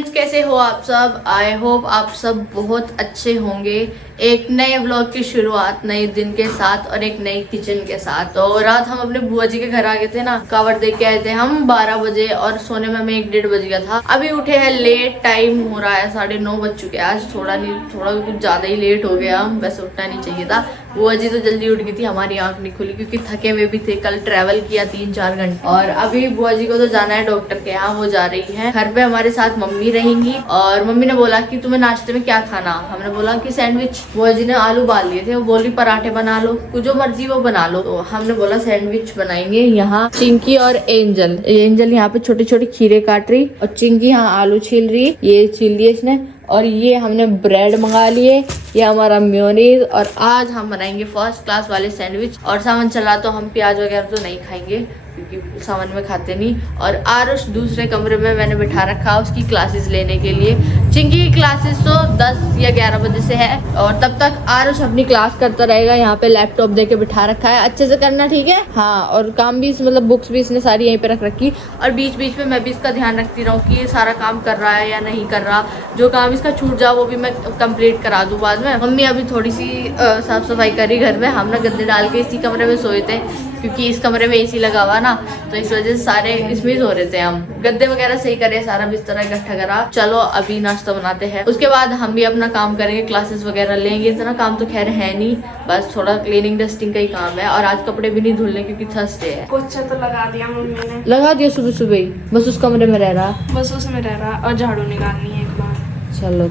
Friends, कैसे हो आप सब। आई होप आप सब बहुत अच्छे होंगे। एक नए व्लॉग की शुरुआत नए दिन के साथ और एक नई किचन के साथ। तो रात हम अपने बुआ जी के घर आ गए थे ना, कावड़ देख के आए थे हम 12 बजे और सोने में हमें 1-1:30 बज गया था। अभी उठे हैं लेट, टाइम हो रहा है 9:30 बज चुके हैं। आज थोड़ा कुछ ज्यादा ही लेट हो गया, वैसे उठना नहीं चाहिए था। बुआ जी तो जल्दी उठ गई थी, हमारी आंख नहीं खुली क्योंकि थके हुए भी थे, कल ट्रैवल किया 3-4 घंटे। और अभी बुआ जी को तो जाना है डॉक्टर के यहाँ, वो जा रही है। घर पे हमारे साथ मम्मी रहेंगी और मम्मी ने बोला कि तुम्हें नाश्ते में क्या खाना। हमने बोला कि सैंडविच। बुआ जी ने आलू बाल लिए थे, वो बोली पराठे बना लो, जो मर्जी वो बना लो। तो हमने बोला सैंडविच बनाएंगे। यहाँ चिंकी और एंजल यहाँ पे छोटे छोटे खीरे काट रही और चिंकी यहाँ आलू छील रही, ये छील लिए इसने। और ये हमने ब्रेड मंगा लिए, ये हमारा मेयोनीज। और आज हम बनाएंगे फर्स्ट क्लास वाले सैंडविच। और सावन चला तो हम प्याज वगैरह तो नहीं खाएंगे क्योंकि सावन में खाते नहीं। और आरुष दूसरे कमरे में मैंने बिठा रखा उसकी क्लासेस लेने के लिए। चिंकी की क्लासेस तो 10 या 11 बजे से है और तब तक आरुष अपनी क्लास करता रहेगा। यहाँ पे लैपटॉप दे के बिठा रखा है, अच्छे से करना, ठीक है। हाँ, और काम भी मतलब बुक्स भी इसने सारी यहीं पे रख रखी। और बीच बीच में मैं भी इसका ध्यान रखती रहूँ कि ये सारा काम कर रहा है या नहीं कर रहा। जो काम इसका छूट जाओ वो भी मैं कंप्लीट करा दूँ बाद में। मम्मी अभी थोड़ी सी साफ सफाई करी घर में। हम ना गद्दे डाल के इसी कमरे में सोए थे क्योंकि इस कमरे में एसी लगा हुआ ना, तो इस वजह से सारे इसमें सो रहे थे। हम गद्दे वगैरह सही करे, सारा बिस्तर इकट्ठा करा। चलो अभी नाश्ता बनाते हैं, उसके बाद हम भी अपना काम करेंगे, क्लासेस वगैरह लेंगे। इतना काम तो खैर है नहीं, बस थोड़ा क्लीनिंग डस्टिंग का ही काम है। और आज कपड़े भी नहीं धुलने क्योंकि थर्सडे है। पोछा तो लगा दिया मम्मी ने, लगा दिया सुबह सुबह ही, बस उस कमरे में रह रहा, बस उसमें रह रहा और झाड़ू निकालनी है एक बार। चलो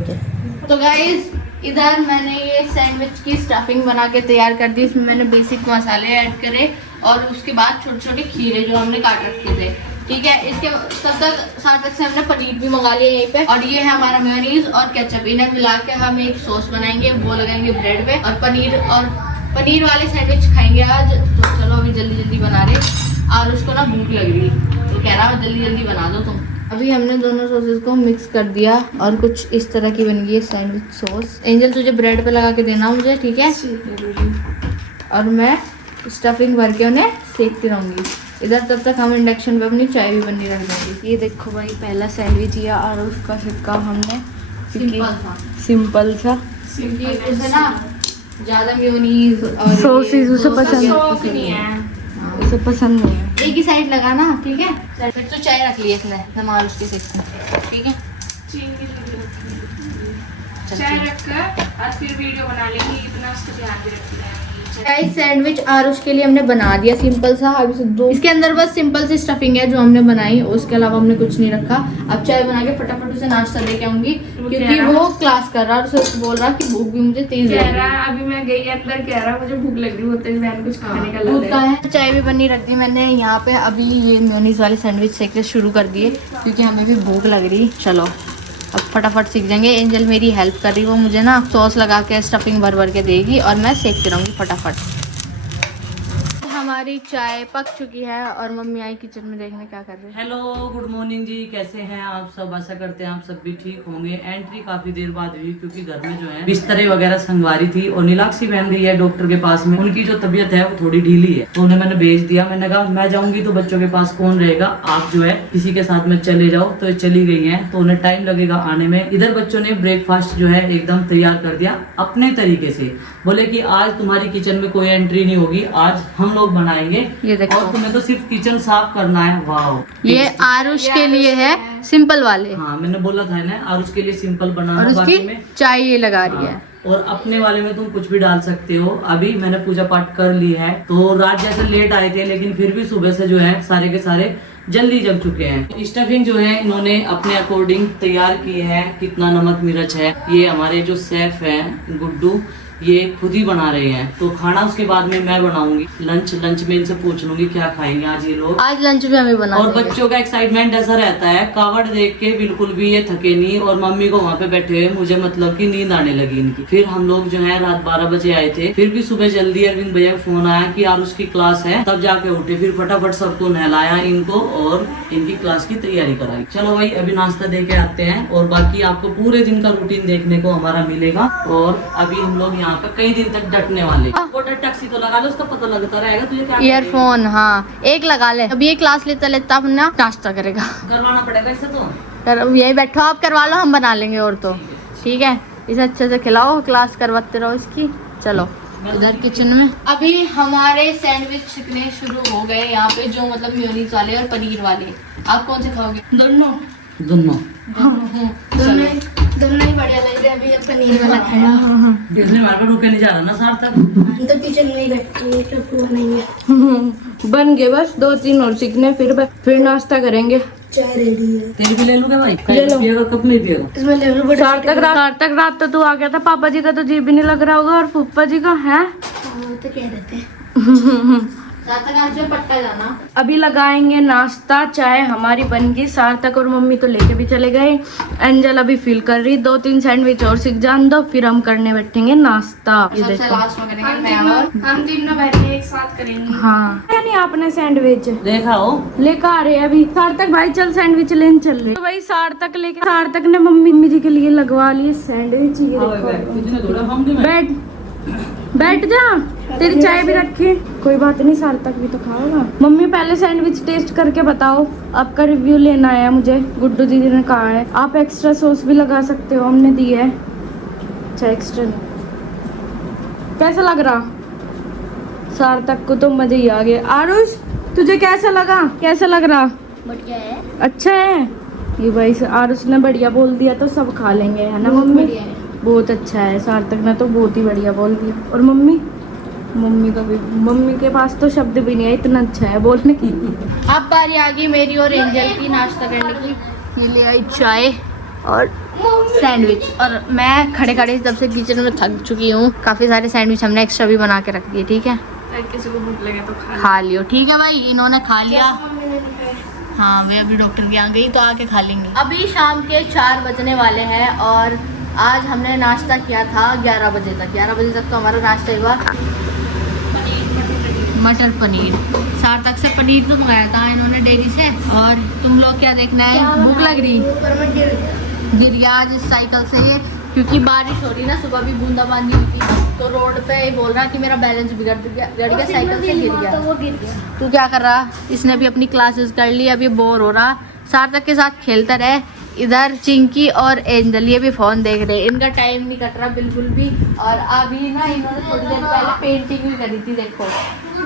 तो गाइस, इधर मैंने ये सैंडविच की स्टफिंग बना के तैयार कर दी। इसमें मैंने बेसिक मसाले ऐड करे और उसके बाद छोटे छोटे खीरे जो हमने काट रखे थे, ठीक है। इसके तब तक साथ से हमने पनीर भी मंगा लिया यहीं पे। और ये है हमारा मेयोनीज और केचप, इन्हें मिला के हम एक सॉस बनाएंगे, वो लगाएंगे ब्रेड पे। और पनीर वाले सैंडविच खाएंगे आज। तो चलो अभी जल्दी जल्दी बना रहे। और उसको ना भूख लग रही तो कह रहा जल्दी जल्दी बना दो तुम। अभी हमने दोनों सॉसेस को मिक्स कर दिया और कुछ इस तरह की बन गई है सैंडविच सॉस। एंजल तुझे ब्रेड पे लगा के देना मुझे, ठीक है। और मैं स्टफिंग भर के उन्हें सेकती रहूँगी इधर। तब तक हम इंडक्शन पे अपनी चाय भी बननी रख देंगे। ये देखो भाई, पहला सैंडविच या और उसका सिक्का हमने सिंपल सा ना, ज़्यादा मेयोनीज और सॉसेस उसे पसंद नहीं है, उसे पसंद नहीं है। एक ही साइड लगाना, ठीक है। फिर तो चाय रख ली इसने, नमाज उसके सिक्का, ठीक है। चाय रखकर और फिर वीडियो बना लेंगे, इतना उसको ध्यान भी रखना है। गाइस, सैंडविच आरुष के लिए हमने बना दिया सिंपल सा। अभी से दो इसके अंदर बस सिंपल सी स्टफिंग है जो हमने बनाई, उसके अलावा हमने कुछ नहीं रखा। अब चाय बना के फटाफट उसे नाश्ता दे के आऊंगी क्योंकि वो क्लास कर रहा है और उसे बोल रहा कि भूख भी मुझे तेज लग रही है। अभी मैं गई अंदर, कह रहा मुझे भूख लग रही होती है, मैंने कुछ खाने का भूख का है। चाय भी बनी रख दी मैंने यहाँ पे। अभी ये मेयोनीज वाले सैंडविच सेकने शुरू कर दिए क्योंकि हमें भी भूख लग रही। चलो अब फटाफट सीख जाएंगे। एंजल मेरी हेल्प कर रही, वो मुझे ना सॉस लगा के स्टफिंग भर भर के देगी और मैं सेकती रहूँगी फटाफट। हमारी चाय पक चुकी है और मम्मी आई किचन में देखने क्या कर रहे हैं। हेलो, गुड मॉर्निंग जी, कैसे हैं आप सब। आशा करते हैं आप सब भी ठीक होंगे। एंट्री काफी देर बाद हुई क्योंकि घर में जो है बिस्तरे वगैरह संगवारी थी और नीलाक्षी बहन गई है डॉक्टर के पास में। उनकी जो तबीयत है वो थोड़ी ढीली है तो उन्हें मैंने भेज दिया। मैंने कहा मैं जाऊंगी तो बच्चों के पास कौन रहेगा, आप जो है किसी के साथ में चले जाओ। तो चली गई है तो उन्हें टाइम लगेगा आने में। इधर बच्चों ने ब्रेकफास्ट जो है एकदम तैयार कर दिया अपने तरीके से। बोले कि आज तुम्हारी किचन में कोई एंट्री नहीं होगी, आज हम लोग बनाएंगे और तुम्हें तो सिर्फ किचन साफ करना है। वाह, ये आरुष के लिए है सिंपल वाले। हाँ, मैंने बोला था ना आरुष के लिए सिंपल बनाना। और उसकी बाकी में चाय ये लगा रही है। और अपने वाले में तुम कुछ भी डाल सकते हो। अभी मैंने पूजा पाठ कर ली है तो रात जैसे लेट आए थे लेकिन फिर भी सुबह से जो है सारे के सारे जल्दी जग चुके हैं। स्टफिंग जो है इन्होंने अपने अकॉर्डिंग तैयार की है। कितना नमक मिर्च है, ये हमारे जो शेफ है गुड्डू, ये खुद ही बना रहे हैं। तो खाना उसके बाद में मैं बनाऊंगी। लंच में इनसे पूछ लूंगी क्या खाएंगे आज ये लोग। आज लंच भी हमें बना और बच्चों का एक्साइटमेंट ऐसा रहता है, कावड़ देख के बिल्कुल भी ये थके नहीं। और मम्मी को वहाँ पे बैठे हुए मुझे मतलब कि नींद आने लगी इनकी। फिर हम लोग जो है रात 12 बजे आए थे, फिर भी सुबह जल्दी अरविंद भैया का फोन आया कि यार उसकी क्लास है, तब जाके उठे। फिर फटाफट सबको नहलाया इनको और इनकी क्लास की तैयारी कराई। चलो भाई अभी नाश्ता दे के आते हैं और बाकी आपको पूरे दिन का रूटीन देखने को हमारा मिलेगा। और अभी हम लोग यहाँ पे कई दिन तक डटने वाले। वो टैक्सी तो लगा लो, उसका पता लगता रहेगा तुझे क्या। ईयरफोन, हाँ एक लगा ले। अभी ये क्लास लेता लेता अपना नाश्ता करेगा। करवाना पड़ेगा इससे तो। यही बैठो, आप करवा लो, हम बना लेंगे। और तो ठीक है, इसे अच्छे से खिलाओ, क्लास करवाते रहो इसकी। चलो इधर किचन में अभी हमारे सैंडविच छिकने शुरू हो गए यहाँ पे, जो मतलब मेयोनीज वाले और पनीर वाले। आप कौन से खाओगे? दोनों दोनों ही बढ़िया लग रहे हैं। अभी पनीर वाला खाया। इसमें हमारे को रुके नहीं जा रहा ना सार्थक। तो किचन में ही बैठती है, टप्पू बनाएंगे। बन गए बस 2-3 और सीखने, फिर नाश्ता करेंगे। चाय रेडी है। तेरी भी ले लूंगा भाई। ले लो। पिएगा कब में पिएगा? इसमें लेवल बड़ा सार्थक रात तो तू आ गया था, पापा जी का तो जी भी नहीं लग रहा होगा, और फूफा जी का है। तो कह रहे थे पट्टा जाना। अभी लगाएंगे नाश्ता, चाय हमारी बन गई। सार्थक और मम्मी तो लेके भी चले गए। एंजल अभी फील कर रही, 2-3 सैंडविच और सीख जान दो, फिर हम करने बैठेंगे नाश्ता। ये सबसे देखो। लास्ट में करेंगे मैं और हम तीनों बैठे एक साथ करेंगे। हाँ नहीं, आपने सैंडविच देखा हो लेकर आ रहे हैं अभी। सार्थक भाई चल सैंडविच लेने चल रहे। तो भाई सार्थक ने मम्मी जी के लिए लगवा लिए सैंडविच। ये देखो। बैठ जा, तेरी चाय भी रखी। कोई बात नहीं, सार्थक भी तो खाओगा। मम्मी पहले सैंडविच टेस्ट करके बताओ, आपका रिव्यू लेना है मुझे। गुड्डू दीदी ने कहा है आप एक्स्ट्रा सॉस भी लगा सकते हो, हमने दी है। अच्छा एक्स्ट्रा। कैसा लग रहा? सार्थक को तो मजे ही आ गए। आरुष तुझे कैसा लगा? कैसा लग रहा? बढ़िया है। अच्छा है। ये भाई आरुष ने बढ़िया बोल दिया तो सब खा लेंगे, है ना मम्मी? बढ़िया है। बहुत अच्छा है। सार्थक ने तो बहुत ही बढ़िया बोल दिया। और मम्मी का भी, मम्मी के पास तो शब्द भी नहीं है, इतना अच्छा है बोलने की। अब बारी आ गई मेरी और एंजल की नाश्ता करने की। ये ले आई चाय और सैंडविच, और मैं खड़े जब से किचन में थक चुकी हूँ। काफ़ी सारे सैंडविच हमने एक्स्ट्रा भी बना के रख दिए। ठीक है, किसी को भूख लगे तो खा लियो। ठीक है भाई, इन्होंने खा लिया। मम्मी ने भी खाया। हाँ, वे अभी डॉक्टर के यहाँ गई तो आके खा लेंगे। अभी शाम के 4 बजने वाले हैं और आज हमने नाश्ता किया था 11 बजे तक। 11 बजे तक तो हमारा नाश्ता हुआ मटर पनीर। सार्थक से पनीर तो मंगाया था इन्होंने डेयरी से। और तुम लोग क्या देखना है? भूख लग रही? ऊपर में गिर गिर गया आज इस साइकिल से, क्योंकि बारिश हो रही ना, सुबह भी बूंदाबांदी हुई थी, तो रोड पे ही बोल रहा कि मेरा बैलेंस बिगड़ गया, साइकिल से गिर गया। तो वो गिर गया। तू क्या कर रहा? इसने भी अपनी क्लासेस कर ली, अभी बोर हो रहा। सार्थक के साथ खेलता रहे। इधर चिंकी और एंजल ये भी फोन देख रहे, इनका टाइम नहीं कट रहा बिल्कुल भी। और अभी ना इन्होंने थोड़ी देर पहले पेंटिंग भी करी थी। देखो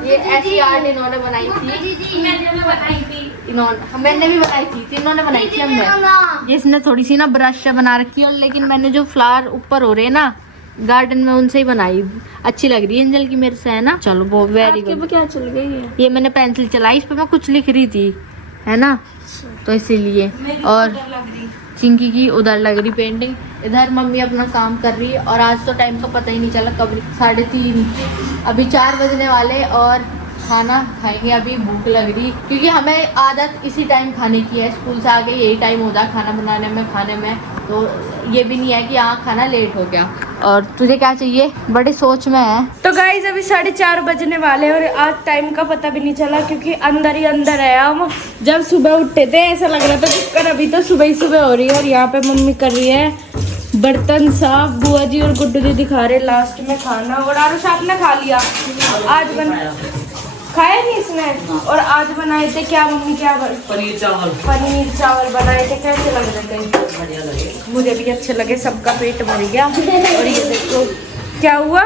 ये ऐसी आर्ट इन्होंने बनाई थी। मैंने भी बनाई थी, तीनों ने बनाई थी हमने। ये इसने थोड़ी सी ना ब्रश से बना रखी है, लेकिन मैंने जो फ्लावर ऊपर हो रहे हैं ना गार्डन में, उनसे ही बनाई। अच्छी लग रही है एंजल की मेरे से, है ना? चलो वो वेरी गुड। क्या चल गई है? ये मैंने पेंसिल चलाई, इस पे मैं कुछ लिख रही थी, है ना, तो इसीलिए। और चिंकी की उधर लग रही पेंटिंग। इधर मम्मी अपना काम कर रही है। और आज तो टाइम का पता ही नहीं चला, कब 3:30, अभी 4 बजने वाले। और खाना खाएंगे, अभी भूख लग रही, क्योंकि हमें आदत इसी टाइम खाने की है। स्कूल से आके यही टाइम होता है खाना बनाने में, खाने में। तो ये भी नहीं है कि हाँ खाना लेट हो गया। और तुझे क्या चाहिए? बड़े सोच में है। तो गाइज अभी 4:30 बजने वाले और आज टाइम का पता भी नहीं चला, क्योंकि अंदर ही अंदर है हम। जब सुबह उठे थे ऐसा लग रहा था कि अभी तो सुबह ही सुबह हो रही है। और यहाँ पे मम्मी कर रही है बर्तन साफ, बुआ जी और गुड्डू दीदी खा रहे लास्ट में खाना। और आरुष आपने खा लिया? आज खाया नहीं इसने। और आज बनाए थे क्या मम्मी? क्या पनीर चावल बनाए थे। कैसे लग रहे थे? बढ़िया लगे मुझे भी अच्छे लगे, सबका पेट भर गया। और ये देखो क्या हुआ।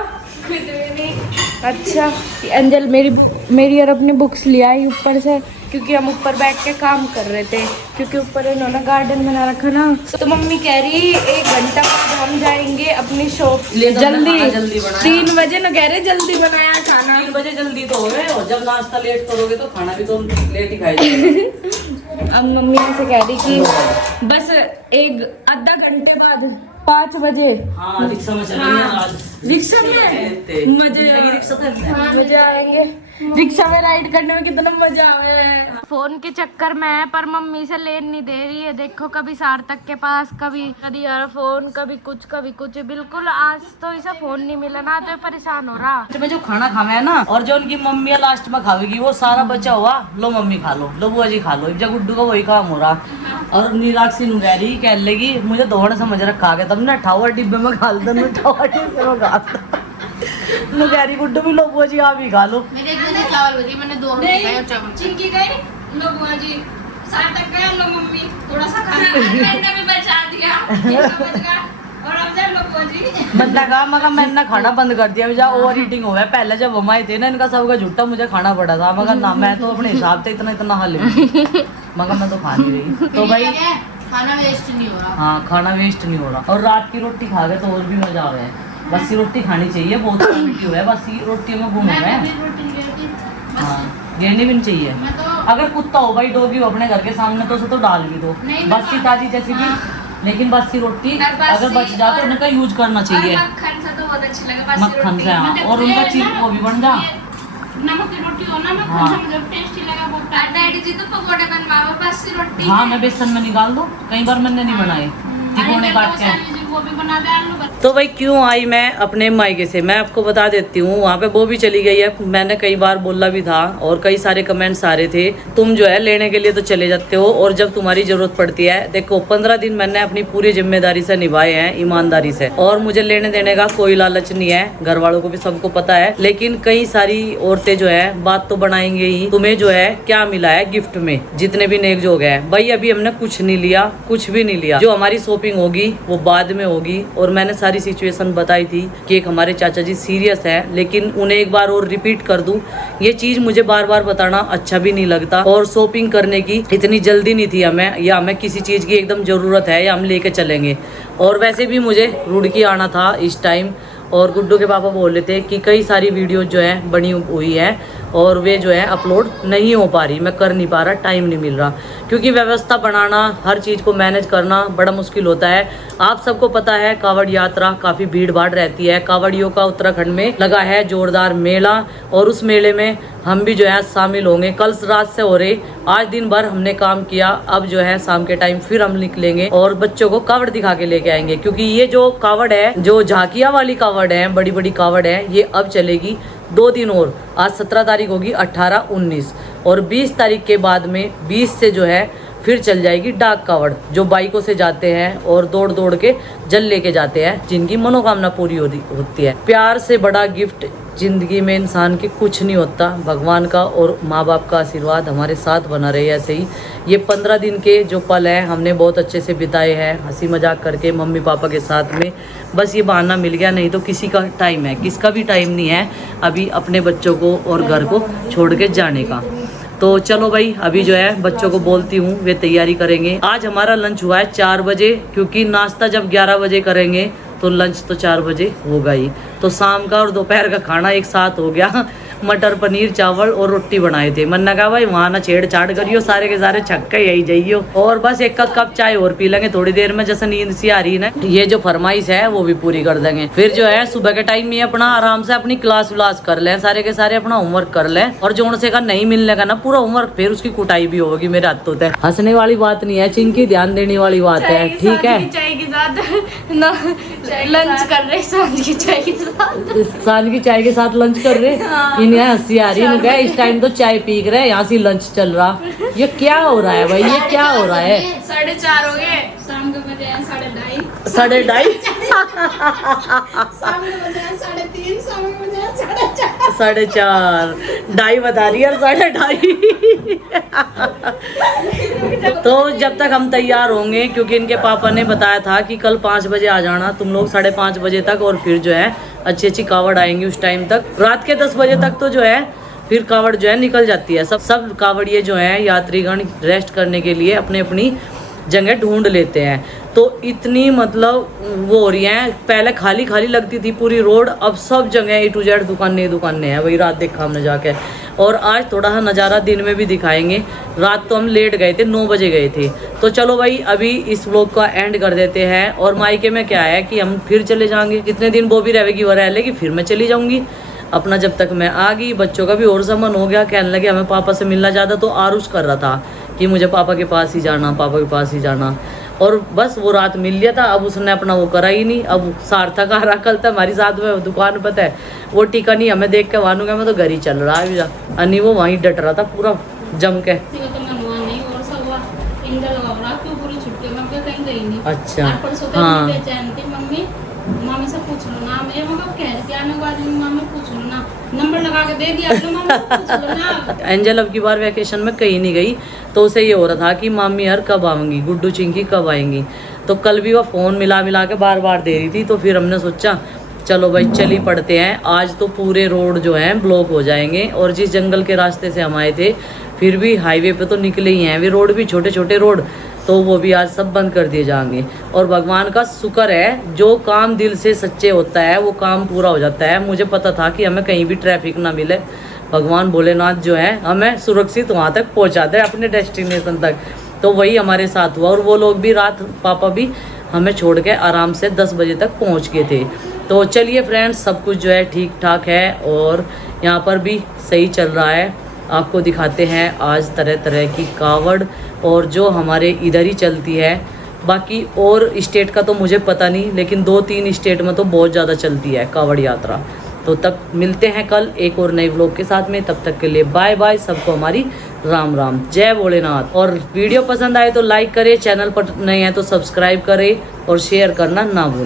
अच्छा एंजल मेरी और अपनी बुक्स ले आई ऊपर से, क्योंकि हम ऊपर बैठ के काम कर रहे थे, क्योंकि ऊपर इन्होंने गार्डन बना रखा ना। तो मम्मी कह रही 1 घंटा बाद हम जाएंगे अपनी शॉप जल्दी 3 बजे ना, कह रहे जल्दी बनाया खाना। 3 बजे जल्दी तो हो गए, और जब नाश्ता लेट करोगे तो खाना भी तो लेट ही खाएगा। अब मम्मी ऐसे कह रही कि बस 1 आधा घंटे बाद 5 बजे। हाँ रिक्शा में चलेंगे आज। रिक्शा में मजे आएंगे। रिक्शा में राइड करने में कितना मजा आवे। फोन के चक्कर में है, पर मम्मी से लेन नहीं दे रही है। देखो कभी सार्थक के पास, कभी फोन, कभी कुछ। बिल्कुल आज तो इसे फोन नहीं मिला ना, तो परेशान हो रहा। में जो खाना खावे है ना, और जो उनकी मम्मी लास्ट में खावेगी, वो सारा बचा हुआ लो मम्मी खा लो बुआ जी खा लो। जब गुड्डू का वही काम हो रहा। और नीलाक्षी नुगैरी कह लेगी मुझे दोहरा समझ रखा गया, तब ना ठावर डिब्बे में खा लो, ठावर डिब्बे में खा लो। नुगैरी गुड्डू भी लो बुआ जी आप ही खा लो। मेरे एक चावल बचे, मैंने 2 रोटी खाए और चावल। चिंकी गई लो बुआ जी सार्थक गया लो मम्मी थोड़ा सा खाना मैंने भी बचा दिया बच गया और अब जा लो भौजी बंदा कहा मगर मैंने खाना बंद कर दिया जा ओवर ईटिंग हो गया। पहले जब हम आए थे ना इनका सबका झूठा मुझे खाना पड़ा था मगर ना मैं तो अपने हिसाब से इतना खा ले मगर मैं तो खा नहीं रही। तो भाई खाना वेस्ट नहीं हो रहा। हाँ खाना वेस्ट नहीं हो रहा और रात की रोटी खा गए तो और भी मजा आ गया। बसी रोटी खानी चाहिए बहुत क्वालिटी है बसी रोटी में घूम गए। हाँ लेनी भी नहीं चाहिए। अगर कुत्ता हो भाई डॉगी हो अपने घर के सामने तो उसे तो डाल भी दो बसी ताजी जैसी भी लेकिन बसी रोटी अगर बच जाए तो उनका यूज करना चाहिए। मक्खन से तो बहुत अच्छी लगे बस मक्खन से हाँ और उनका चीज वो भी बन जा। नमक की रोटी हो ना मक्खन हाँ। से मुझे टेस्टी लगा बहुत। डैडी जी तो पकोड़े बनवाओ बस रोटी हाँ मैं बेसन में निकाल दो कई बार मैंने नहीं बनाए तिकोने काट के। वो भी बना दे आलू बस। तो भाई क्यों आई मैं अपने मायके से मैं आपको बता देती हूँ। वहाँ पे वो भी चली गई है मैंने कई बार बोला भी था और कई सारे कमेंट्स आ रहे थे तुम जो है लेने के लिए तो चले जाते हो और जब तुम्हारी जरूरत पड़ती है। देखो 15 दिन मैंने अपनी पूरी जिम्मेदारी से निभाए हैं ईमानदारी से और मुझे लेने देने का कोई लालच नहीं है। घर वालों को भी सबको पता है लेकिन कई सारी औरतें जो है बात तो बनाएंगे ही तुम्हें जो है क्या मिला है गिफ्ट में जितने भी नेक जोग है। भाई अभी हमने कुछ नहीं लिया कुछ भी नहीं लिया। जो हमारी शॉपिंग होगी वो बाद में होगी और मैंने सारी सिचुएशन बताई थी कि एक हमारे चाचा जी सीरियस है लेकिन उन्हें एक बार और रिपीट कर दूं ये चीज मुझे बार बार बताना अच्छा भी नहीं लगता और शॉपिंग करने की इतनी जल्दी नहीं थी हमें या हमें किसी चीज की एकदम जरूरत है या हम लेके चलेंगे। और वैसे भी मुझे रुड़की आना था इस टाइम और गुड्डू के पापा बोल रहे थे कि कई सारी वीडियो जो है बनी हुई है और वे जो है अपलोड नहीं हो पा रही मैं कर नहीं पा रहा टाइम नहीं मिल रहा क्योंकि व्यवस्था बनाना हर चीज़ को मैनेज करना बड़ा मुश्किल होता है। आप सबको पता है कावड़ यात्रा काफ़ी भीड़ भाड़ रहती है। कावड़ियों का उत्तराखंड में लगा है जोरदार मेला और उस मेले में हम भी जो है शामिल होंगे। कल रात से हो रहे आज दिन भर हमने काम किया अब जो है शाम के टाइम फिर हम निकलेंगे और बच्चों को कावड़ दिखा के लेके आएंगे क्योंकि ये जो कावड़ है जो झाकिया वाली कावड़ है बड़ी बड़ी कावड़ है ये अब चलेगी 2 दिन और। आज 17 तारीख होगी 18, 19 और 20 तारीख के बाद में 20 से जो है फिर चल जाएगी डाक कावड़ जो बाइकों से जाते हैं और दौड़ दौड़ के जल लेके जाते हैं जिनकी मनोकामना पूरी होती है। प्यार से बड़ा गिफ्ट जिंदगी में इंसान के कुछ नहीं होता। भगवान का और माँ बाप का आशीर्वाद हमारे साथ बना रहे ऐसे ही। ये 15 दिन के जो पल हैं हमने बहुत अच्छे से बिताए हैं हंसी मजाक करके मम्मी पापा के साथ में। बस ये बहाना मिल गया नहीं तो किसी का टाइम है किसका भी टाइम नहीं है अभी अपने बच्चों को और घर को छोड़ के जाने का। तो चलो भाई अभी जो है बच्चों को बोलती हूँ वे तैयारी करेंगे। आज हमारा लंच हुआ है 4 बजे क्योंकि नाश्ता जब 11 बजे करेंगे तो लंच तो 4 बजे होगा ही। तो शाम का और दोपहर का खाना एक साथ हो गया। मटर पनीर चावल और रोटी बनाए थे। मैंने कहा भाई वहाँ ना छेड़छाड़ करियो सारे के सारे छक्के यही जाइयो और बस एक कप चाय और पी लेंगे थोड़ी देर में जैसे नींद सी आ रही है ना ये जो फरमाइश है वो भी पूरी कर देंगे। फिर जो है सुबह के टाइम में अपना आराम से अपनी क्लास व्लास कर लें सारे के सारे अपना होमवर्क कर लें और जो उनसे का नहीं मिलने का ना पूरा होमवर्क फिर उसकी कुटाई भी होगी मेरे हाथों से। हंसने वाली बात नहीं है चिंकी ध्यान देने वाली बात है ठीक है। चाय के साथ ना लंच कर रहे सांझ की चाय के साथ सांझ की चाय के साथ लंच कर रहे इन्हें हंसी आ रही है इस टाइम तो चाय पी रहे हैं यहाँ से लंच चल रहा। ये क्या हो रहा है भाई ये क्या हो रहा है। 4:30 हो गए शाम के बजे 2:30 2:30 शाम के बजे 3:30 शाम के बजे 4:30 4:30 2:30 बता रही है 2:30 तो जब तक हम तैयार होंगे क्योंकि इनके पापा ने बताया था कि कल 5 बजे आ जाना तुम लोग 5:30 बजे तक और फिर जो है अच्छी अच्छी कावड़ आएंगी उस टाइम तक। रात के 10 बजे तक तो जो है फिर कावड़ जो है निकल जाती है। सब कावड़िए जो है यात्रीगण रेस्ट करने के लिए अपनी अपनी जगह ढूंढ लेते हैं। तो इतनी मतलब वो हो रही है पहले खाली खाली लगती थी पूरी रोड अब सब जगह A to Z दुकानें हैं। वही रात देखा हमने जाके और आज थोड़ा सा नज़ारा दिन में भी दिखाएंगे। रात तो हम लेट गए थे 9 बजे गए थे। तो चलो भाई अभी इस व्लॉग का एंड कर देते हैं और मायके में क्या है कि हम फिर चले जाएंगे जितने दिन वो भी रहेगी वो रह लेगी फिर मैं चली जाऊंगी अपना। जब तक मैं आ गई बच्चों का भी और सा मन हो गया कहने लगे हमें पापा से मिलना ज़्यादा तो आरुष कर रहा था कि मुझे पापा के पास ही जाना पापा के पास ही जाना और बस वो रात मिल लिया था। अब उसने अपना वो करा ही नहीं। अब सार्थक आ रहा कल था हमारी साथ में दुकान पता है वो टिका नहीं हमें देख के मानूंगा मैं तो घर ही चल रहा है अनी वो वहीं डट रहा था पूरा जम के। तो मनवा नहीं और सब इंदल लगा रहा क्यों पूरी छुट्टी में कहीं गई नहीं थी। अच्छा, और परसों तक हाँ। मैं बेचैन थी, मम्मी मामी से पूछ लो ना, मैं मगर कह रही थी आने के बाद मामी पूछ लो ना, नंबर लगा के दे दिया तो मामी पूछ लो ना। एंजल अब की बार वैकेशन में कहीं नहीं गई, तो उसे ये हो रहा था कि मामी यार कब आएंगी, गुड्डू चिंकी कब आएंगी। तो कल भी वो फ़ोन मिला मिला के बार बार दे रही थी, तो फिर हमने सोचा चलो भाई चल ही पड़ते हैं। आज तो पूरे रोड जो हैं ब्लॉक हो जाएंगे, और जिस जंगल के रास्ते से हम आए थे फिर भी हाईवे पे तो निकले ही हैं, वे रोड भी छोटे छोटे रोड, तो वो भी आज सब बंद कर दिए जाएंगे। और भगवान का शुक्र है, जो काम दिल से सच्चे होता है वो काम पूरा हो जाता है। मुझे पता था कि हमें कहीं भी ट्रैफिक ना मिले, भगवान भोलेनाथ जो है हमें सुरक्षित वहाँ तक पहुँचाते हैं, अपने डेस्टिनेशन तक। तो वही हमारे साथ हुआ, और वो लोग भी रात पापा भी हमें छोड़ के आराम से 10 बजे तक पहुँच गए थे। तो चलिए फ्रेंड्स, सब कुछ जो है ठीक ठाक है, और यहाँ पर भी सही चल रहा है। आपको दिखाते हैं आज तरह तरह की कावड़, और जो हमारे इधर ही चलती है, बाकी और स्टेट का तो मुझे पता नहीं, लेकिन 2-3 स्टेट में तो बहुत ज़्यादा चलती है कावड़ यात्रा। तो तब मिलते हैं कल एक और नई व्लॉग के साथ में, तब तक के लिए बाय बाय। सबको हमारी राम राम, जय भोलेनाथ। और वीडियो पसंद आए तो लाइक करें, चैनल पर नए हैं तो सब्सक्राइब करें, और शेयर करना ना भूलें।